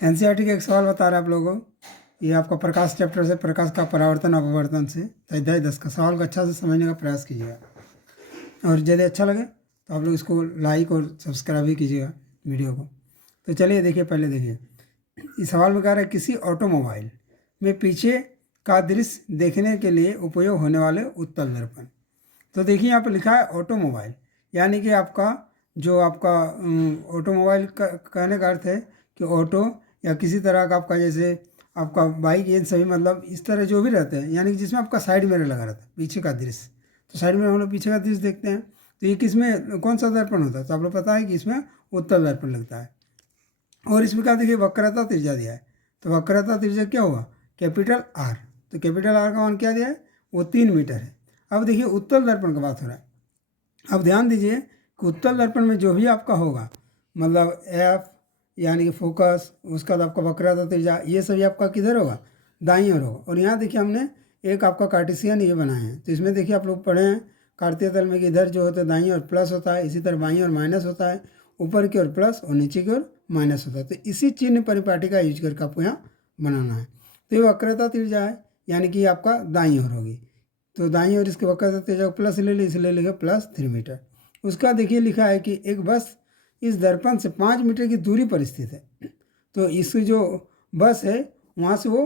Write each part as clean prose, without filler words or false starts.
NCERT का एक सवाल बता रहा है आप लोगों को। ये आपका प्रकाश चैप्टर से, प्रकाश का परावर्तन अपवर्तन से अध्याय 10 का सवाल को अच्छा से समझने का प्रयास कीजिएगा, और यदि अच्छा लगे तो आप लोग इसको लाइक और सब्सक्राइब भी कीजिएगा वीडियो को। तो चलिए देखिए, पहले देखिए इस सवाल में कह रहा है किसी ऑटोमोबाइल में पीछे का दृश्य देखने के लिए उपयोग होने वाले उत्तल दर्पण। तो देखिए यहाँ पर लिखा है ऑटोमोबाइल, यानी कि आपका जो आपका ऑटोमोबाइल का कहने का अर्थ है कि ऑटो या किसी तरह का आपका, जैसे आपका बाइक, ये सभी मतलब इस तरह जो भी रहते हैं, यानी कि जिसमें आपका साइड मिरर लगा रहता है, पीछे का दृश्य। तो साइड में हम लोग पीछे का दृश्य देखते हैं। तो ये किस में कौन सा दर्पण होता है? तो आप लोग पता है कि इसमें उत्तल दर्पण लगता है। और इसमें क्या देखिए, वक्रता त्रिज्या दिया है। तो वक्रता त्रिज्या क्या होगा? Capital R. तो कैपिटल आर का मान क्या दिया है? वो 3 मीटर है। अब देखिए उत्तल दर्पण का बात हो रहा है। अब ध्यान दीजिए कि उत्तल दर्पण में जो भी आपका होगा, मतलब एफ यानी कि फोकस, उसका बाद आपका वक्रता त्रिज्या, ये सभी आपका किधर होगा? दाईं ओर होगा। और यहाँ देखिए हमने एक आपका कार्टेशियन ये बनाए हैं। तो इसमें देखिए आप लोग पढ़े हैं कार्तीय तल में कि इधर जो होता है दाईं ओर प्लस होता है, इसी तरह बाईं ओर माइनस होता है, ऊपर की ओर प्लस और नीचे की ओर माइनस होता है। तो इसी चिन्ह परिपाटी का यूज करके आपको यहाँ बनाना है। तो ये वक्रता त्रिज्या है, यानी कि आपका दाईं ओर होगी। तो दाईं ओर इसके वक्रता त्रिज्या प्लस ले ली, इसलिए लिखा +3 मीटर। उसका देखिए लिखा है कि एक बस इस दर्पण से 5 मीटर की दूरी पर स्थित है। तो इस जो बस है वहाँ से वो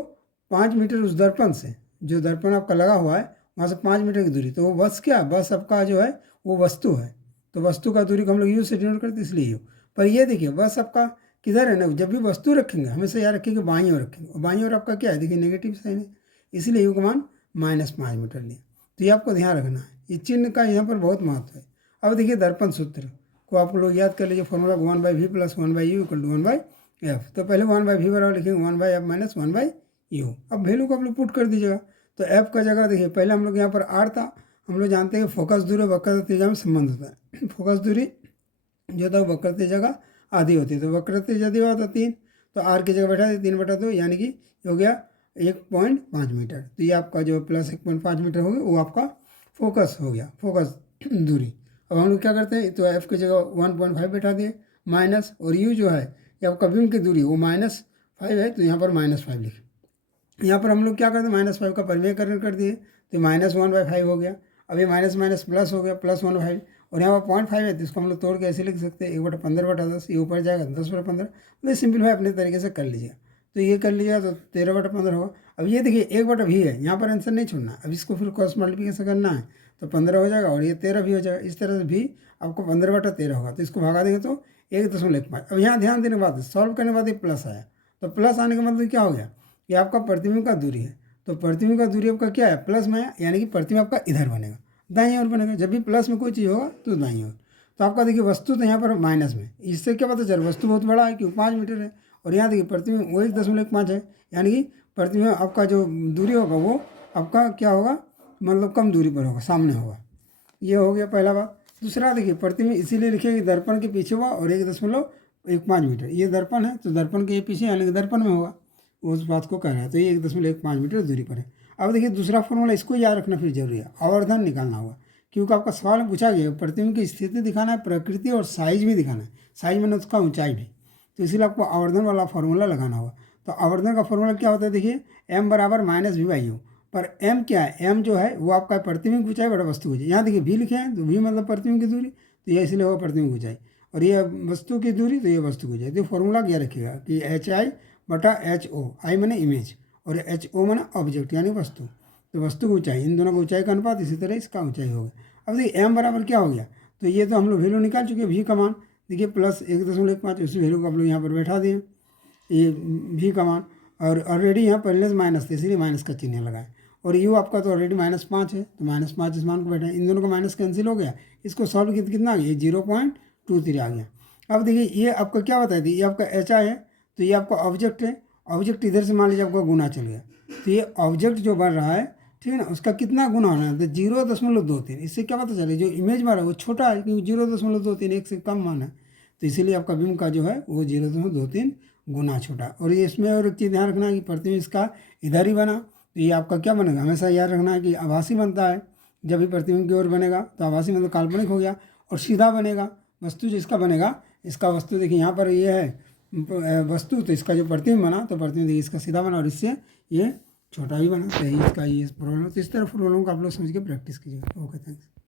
5 मीटर, उस दर्पण से, जो दर्पण आपका लगा हुआ है वहाँ से 5 मीटर की दूरी। तो वो बस क्या, बस आपका जो है वो वस्तु है। तो वस्तु का दूरी को हम लोग यू से डिनोट करते, इसलिए यू। पर ये देखिए बस आपका किधर है ना, जब भी वस्तु रखेंगे हमेशा याद रखेंगे बाईं ओर रखेंगे, और बाईं ओर आपका क्या है, देखिए नेगेटिव साइन है, इसलिए यू का मान -5 मीटर लिया। तो ये आपको ध्यान रखना है, ये चिन्ह का यहाँ पर बहुत महत्व है। अब देखिए दर्पण सूत्र को आप लोग याद कर लीजिए, फॉर्मूला 1/v + 1/u = 1/f। तो पहले 1/v बराबर लिखेंगे 1/f - 1/u। अब वैल्यू को आप लोग पुट कर दीजिएगा। तो f का जगह देखिए, पहले हम लोग यहाँ पर r था, हम लोग जानते हैं फोकस दूरी वक्रता त्रिज्या में संबंध होता है। फोकस दूरी जो था वक्रता त्रिज्या का आधी होती है। तो वक्रता त्रिज्या दिया होता 3, तो r की जगह बैठा दिया 3/2, यानी कि हो गया 1.5 मीटर। तो ये आपका जो प्लस 1.5 मीटर हो गया, वो आपका फोकस हो गया, फोकस दूरी। अब हम लोग क्या करते हैं, तो एफ की जगह 1.5 बैठा दिए, माइनस, और यू जो है ये आपका बीम की दूरी वो -5 है, तो यहाँ पर -5 लिखे। यहाँ पर हम लोग क्या करते हैं, -5 का परिमेयकरण कर दिए, तो -1/5 हो गया। अब ये माइनस माइनस प्लस हो गया, +1/5, और यहाँ पर 0.5 है, तो इसको हम लोग तोड़ के ऐसे लिख सकते हैं 1/15/10। ये ऊपर जाएगा 10/15। मतलब सिंपलीफाई अपने तरीके से कर लीजिएगा। तो ये कर लीजिएगा तो 13/15 होगा। अब ये देखिए 1/v है, यहाँ पर आंसर नहीं छोड़ना। अब इसको फिर क्रॉस मल्टीप्लिकेशन करना है, तो 15 हो जाएगा, और ये 13 भी हो जाएगा। इस तरह से भी आपको 15/13 होगा। तो इसको भगा देंगे तो 1.15। अब यहाँ ध्यान देने के बाद सॉल्व करने के बाद ये प्लस आया, तो प्लस आने का मतलब क्या हो गया, ये आपका प्रतिबिंब का दूरी है। तो प्रतिबिंब का दूरी आपका क्या है, प्लस में है, यानी कि प्रतिबिंब आपका इधर बनेगा, दाईं ओर बनेगा। जब भी प्लस में कोई चीज़ होगा तो दाईं ओर। तो आपका देखिए वस्तु तो यहाँ पर माइनस में, इससे क्या पता चल, वस्तु बहुत बड़ा है क्योंकि 5 मीटर है, और यहाँ देखिए प्रतिबिंब वो 1.5 है, यानी कि प्रतिबिंब आपका जो दूरी होगा वो आपका क्या होगा, मतलब कम दूरी पर होगा, सामने होगा। ये हो गया पहला बात। दूसरा देखिए प्रतिबिंब इसीलिए लिखे कि दर्पण के पीछे हुआ, और 1.15 मीटर ये दर्पण है, तो दर्पण के पीछे यानी कि दर्पण में होगा, उस बात को कह रहा है। तो ये 1.15 मीटर दूरी पर है। अब देखिए दूसरा फॉर्मूला, इसको याद रखना फिर जरूरी है, आवर्धन निकालना होगा, क्योंकि आपका सवाल में पूछा गया प्रतिबिंब की स्थिति दिखाना है, प्रकृति और साइज भी दिखाना है, साइज मैंने उसका ऊंचाई भी। तो इसलिए आपको आवर्धन वाला फॉर्मूला लगाना होगा। तो आवर्धन का फॉर्मूला क्या होता है, देखिए m बराबर -v/u। पर m क्या है, m जो है वो आपका प्रतिबिंब की ऊंचाई बड़ा वस्तु की ऊंचाई। यहाँ देखिए v लिखे हैं, तो v मतलब प्रतिबिंब की दूरी, तो ये इसलिए होगा प्रतिबिंब की ऊंचाई, और ये वस्तु की दूरी, तो ये वस्तु की ऊंचाई। तो फॉर्मूला क्या रखिएगा कि HI/HO, I माने इमेज और HO माने ऑब्जेक्ट यानी वस्तु। तो वस्तु की ऊंचाई, इन दोनों का ऊंचाई का अनुपात, इसी तरह इसका ऊंचाई होगा। अब देखिए m बराबर क्या हो गया, तो ये तो हम लोग वैल्यू निकाल चुके हैं, v का मान देखिए +1.5, उसी वैल्यू को आप लोग यहाँ पर बैठा दिए, ये v का मान। और ऑलरेडी यहाँ पहले से माइनस थे, इसलिए माइनस का चिन्ह लगाए, और u आपका तो ऑलरेडी -5 है, तो -5 इस मान को बैठा, इन दोनों का माइनस कैंसिल हो गया। इसको सॉल्व कितना आ गया, 0.23 आ गया। अब देखिए ये आपका क्या बताया थी, ये आपका HI है, तो ये आपका ऑब्जेक्ट है। ऑब्जेक्ट इधर से मान लीजिए आपका गुना चल गया, तो ये ऑब्जेक्ट जो बन रहा है, ठीक है ना, उसका कितना गुना होना है, तो 0.23। इससे क्या पता चले जो इमेज बन रहा है वो छोटा है, क्योंकि 0.23 एक से कम मान है, तो इसीलिए आपका बीम का जो है वो 0.23 गुना छोटा। और ये इसमें और एक चीज़ ध्यान रखना है कि प्रतिबिंब इसका इधर ही बना, तो ये आपका क्या बनेगा, हमेशा याद रखना है कि आभासी बनता है। जब भी प्रतिबिंब की ओर बनेगा तो आभासी मतलब काल्पनिक हो गया, और सीधा बनेगा वस्तु जिसका बनेगा, इसका वस्तु देखिए यहाँ पर ये है वस्तु, तो इसका जो प्रतिबिंब बना, तो प्रतिबिंब देखिए इसका सीधा बना और इससे ये छोटा भी बना, तो इसका ये प्रॉब्लम, तो इस तरह प्रॉब्लम को आप लोग समझ के प्रैक्टिस कीजिएगा। Okay, thanks.